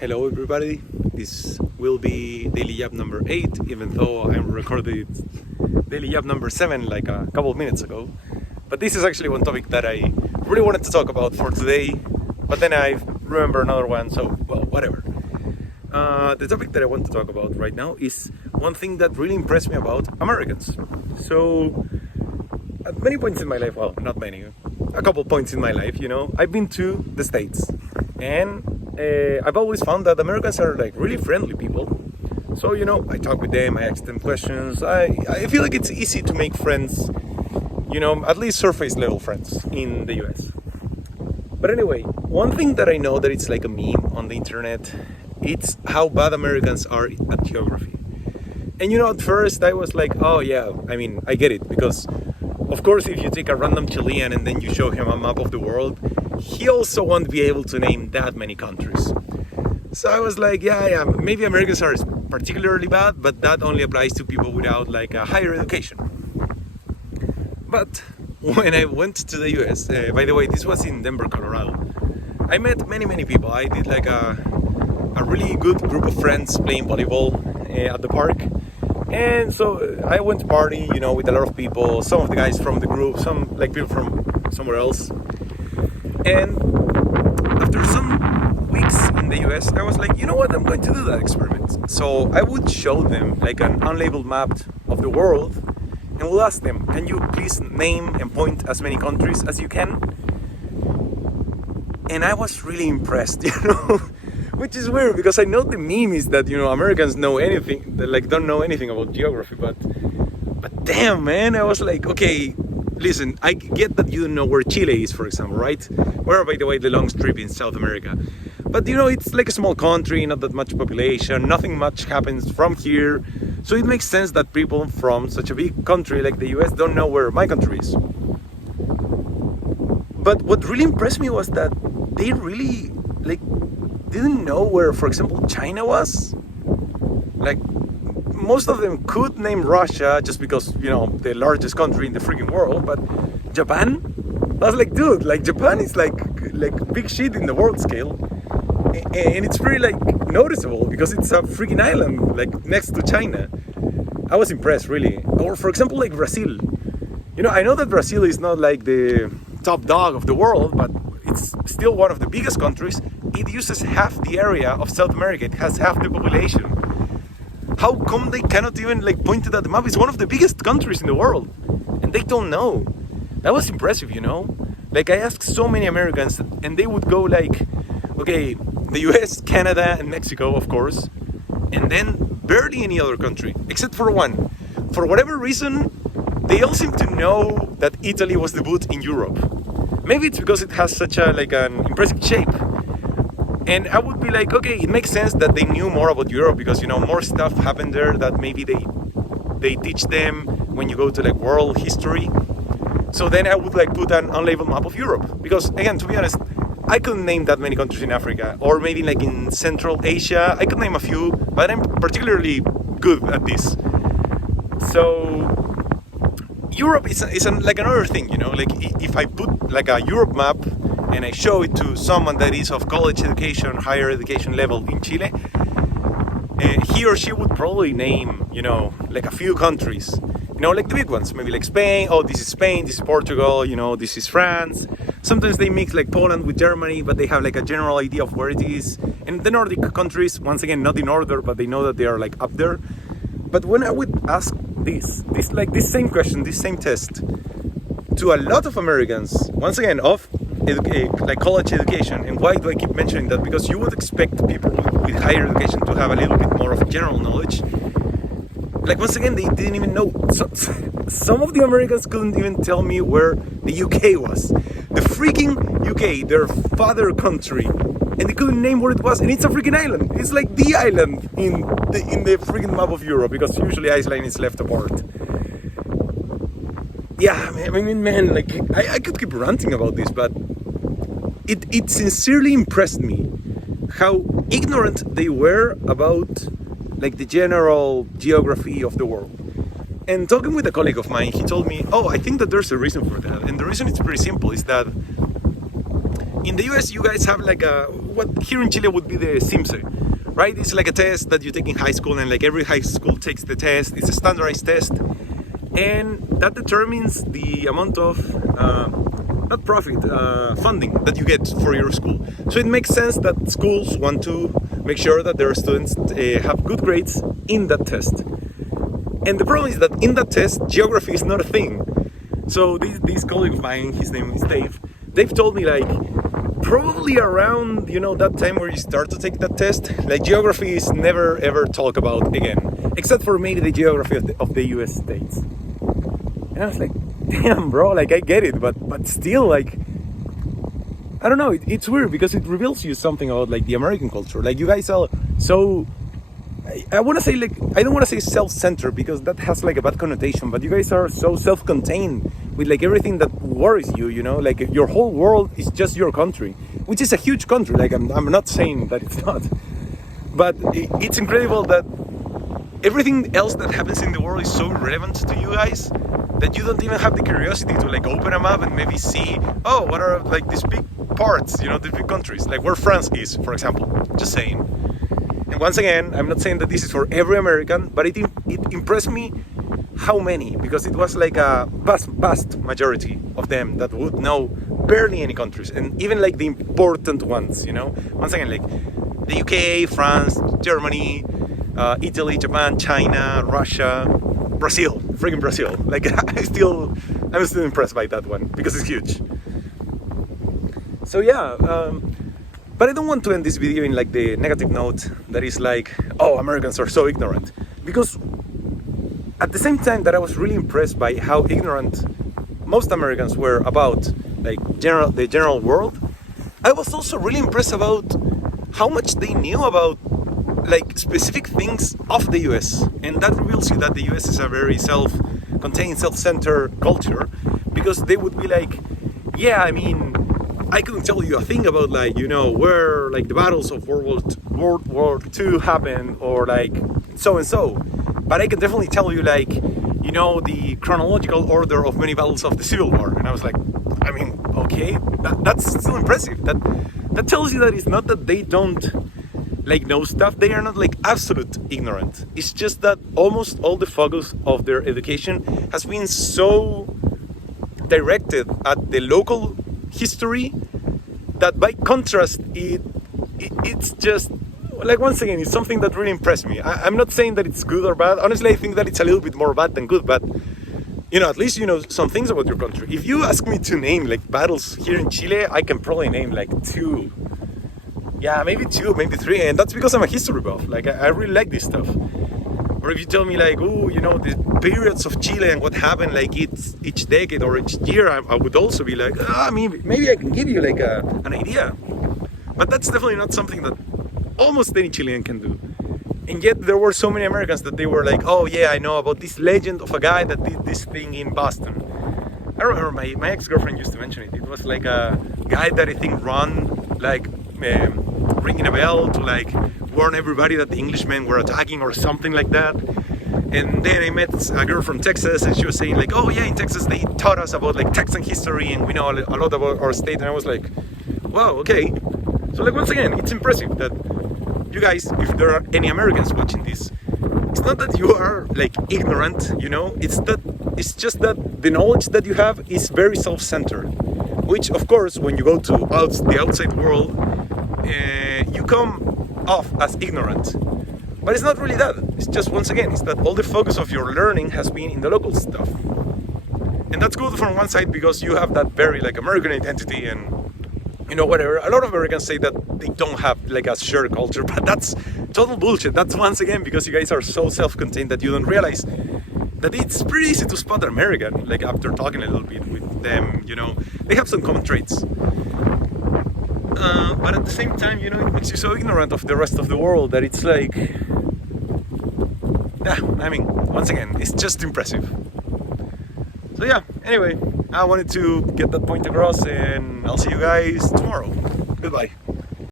Hello everybody, this will be Daily Yap number 8, even though I recorded Daily Yap number 7 like a couple of minutes ago. But this is actually one topic that I really wanted to talk about for today, but then I remember another one, so well, whatever. The topic that I want to talk about right now is one thing that really impressed me about Americans. So, at many points in my life, well, not many, a couple points in my life, I've been to the States, and I've always found that Americans are like really friendly people. So, I talk with them, I ask them questions. I feel like it's easy to make friends, at least surface level friends in the US. But anyway, one thing that I know that it's like a meme on the internet, it's how bad Americans are at geography. And at first I was like, oh yeah, I get it, because of course if you take a random Chilean and then you show him a map of the world, he also won't be able to name that many countries. So I was like, yeah, maybe Americans are particularly bad, but that only applies to people without like a higher education. But when I went to the US, by the way, this was in Denver, Colorado, I met many people. I did like a really good group of friends playing volleyball at the park. And so I went to party, with a lot of people, some of the guys from the group, some like people from somewhere else. And after some weeks in the US, I was like, you know what, I'm going to do that experiment. So I would show them like an unlabeled map of the world and we'll ask them, can you please name and point as many countries as you can? And I was really impressed, which is weird because I know the meme is that, Americans know anything, they like don't know anything about geography, but damn, man, I was like, okay, listen, I get that you know where Chile is, for example, right? Where, by the way, the long strip in South America. But it's like a small country, not that much population, nothing much happens from here. So it makes sense that people from such a big country like the US don't know where my country is. But what really impressed me was that they really, didn't know where, for example, China was. Like, most of them could name Russia just because, the largest country in the freaking world, but Japan? I was like, dude, Japan is like big shit in the world scale. And it's pretty noticeable because it's a freaking island next to China. I was impressed, really. Or for example, Brazil. I know that Brazil is not like the top dog of the world, but it's still one of the biggest countries. It uses half the area of South America. It has half the population. How come they cannot even point it at the map? It's one of the biggest countries in the world, and they don't know. That was impressive, I asked so many Americans, and they would go okay, the US, Canada, and Mexico, of course, and then barely any other country, except for one. For whatever reason, they all seem to know that Italy was the boot in Europe. Maybe it's because it has such an impressive shape. And I would be like, okay, it makes sense that they knew more about Europe because, more stuff happened there that maybe they teach them when you go to world history. So then I would put an unlabeled map of Europe. Because again, to be honest, I couldn't name that many countries in Africa, or maybe in Central Asia. I could name a few, but I'm particularly good at this. So Europe is another thing, if I put a Europe map and I show it to someone that is of college education, higher education level in Chile, he or she would probably name, a few countries, the big ones, maybe Spain. Oh, this is Spain, this is Portugal, this is France. Sometimes they mix Poland with Germany, but they have a general idea of where it is. And the Nordic countries, once again, not in order, but they know that they are up there. But when I would ask this same question, this same test to a lot of Americans, once again, of college education. And why do I keep mentioning that? Because you would expect people with higher education to have a little bit more of general knowledge. Once again, they didn't even know. Some of the Americans couldn't even tell me where the UK was. The freaking UK, their father country. And they couldn't name where it was. And it's a freaking island. It's the island in the freaking map of Europe, because usually Iceland is left apart. Yeah, man, I could keep ranting about this, but it sincerely impressed me how ignorant they were about the general geography of the world. And talking with a colleague of mine, he told me, oh, I think that there's a reason for that. And the reason is pretty simple, is that in the US you guys have what here in Chile would be the SIMSE, right? It's like a test that you take in high school, and like every high school takes the test. It's a standardized test, and that determines the amount of not profit, funding that you get for your school. So it makes sense that schools want to make sure that their students have good grades in that test. And the problem is that in that test, geography is not a thing. So this colleague of mine, his name is Dave, told me like, probably around, you know, that time where you start to take that test, like geography is never ever talked about again, except for maybe the geography of the US states. And I was like, damn bro, like I get it, but still, like, I don't know, it's weird because it reveals you something about like the American culture. Like you guys are so, I want to say, like, I don't want to say self-centered because that has like a bad connotation, but you guys are so self-contained with like everything that worries you, you know, like your whole world is just your country, which is a huge country. Like I'm not saying that it's not, but it's incredible that everything else that happens in the world is so relevant to you guys that you don't even have the curiosity to like open a map and maybe see, oh, what are like these big parts, you know, these big countries, like where France is, for example. Just saying. And once again, I'm not saying that this is for every American, but it impressed me how many, because it was like a vast majority of them that would know barely any countries, and even like the important ones, you know. Once again, like the UK, France, Germany, Italy, Japan, China, Russia, Brazil, freaking Brazil. Like I'm still impressed by that one because it's huge. So yeah, but I don't want to end this video in like the negative note that is like, oh, Americans are so ignorant, because at the same time that I was really impressed by how ignorant most Americans were about like the general world, I was also really impressed about how much they knew about like specific things of the US. And that reveals you that the US is a very self-contained, self-centered culture, because they would be like, yeah, I mean, I couldn't tell you a thing about like, you know, where like the battles of World War II happened or like so and so, but I can definitely tell you like, you know, the chronological order of many battles of the Civil War. And I was like, I mean, okay, that's still impressive. That tells you that it's not that they don't like know stuff, they are not like absolute ignorant. It's just that almost all the focus of their education has been so directed at the local history that by contrast it's just like, once again, it's something that really impressed me. I'm not saying that it's good or bad. Honestly, I think that it's a little bit more bad than good, but you know, at least you know some things about your country. If you ask me to name like battles here in Chile, I can probably name like 2. Yeah, maybe 2, maybe 3, and that's because I'm a history buff. Like I really like this stuff. Or if you tell me like, oh, you know, the periods of Chile and what happened like each decade or each year, I would also be like, maybe I can give you like an idea. But that's definitely not something that almost any Chilean can do. And yet there were so many Americans that they were like, oh yeah, I know about this legend of a guy that did this thing in Boston. I remember my ex-girlfriend used to mention it. It was like a guy that I think ran like ringing a bell to like warn everybody that the Englishmen were attacking or something like that. And then I met a girl from Texas, and she was saying like, oh yeah, in Texas they taught us about like Texan history and we know a lot about our state. And I was like, wow, okay. So like, once again, it's impressive that you guys, if there are any Americans watching this, it's not that you are like ignorant, you know, it's just that the knowledge that you have is very self-centered, which of course when you go to the outside world, you come off as ignorant. But it's not really that. It's just, once again, it's that all the focus of your learning has been in the local stuff. And that's good from one side because you have that very like American identity and, you know, whatever. A lot of Americans say that they don't have like a shared culture, but that's total bullshit. That's, once again, because you guys are so self-contained that you don't realize that it's pretty easy to spot an American, like after talking a little bit with them, you know. They have some common traits. But at the same time, you know, it makes you so ignorant of the rest of the world that it's like, I mean, once again, it's just impressive. So yeah, anyway, I wanted to get that point across, and I'll see you guys tomorrow. Goodbye.